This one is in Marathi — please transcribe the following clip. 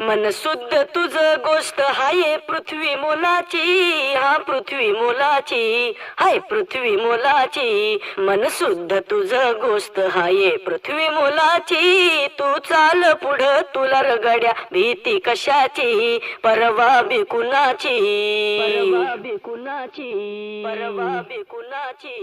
मन शुद्ध तुझ गोष्ट हाय पृथ्वी मोलाची, हा पृथ्वी मोलाची, हाय पृथ्वी मोलाची. मन शुद्ध तुझ गोष्ट हाय पृथ्वी मोलाची. तू चाल पुढं तुला रगड्या भीती कशाची, परवा बी कुणाची, परवा बी कुणाची, परवा बी कुणाची.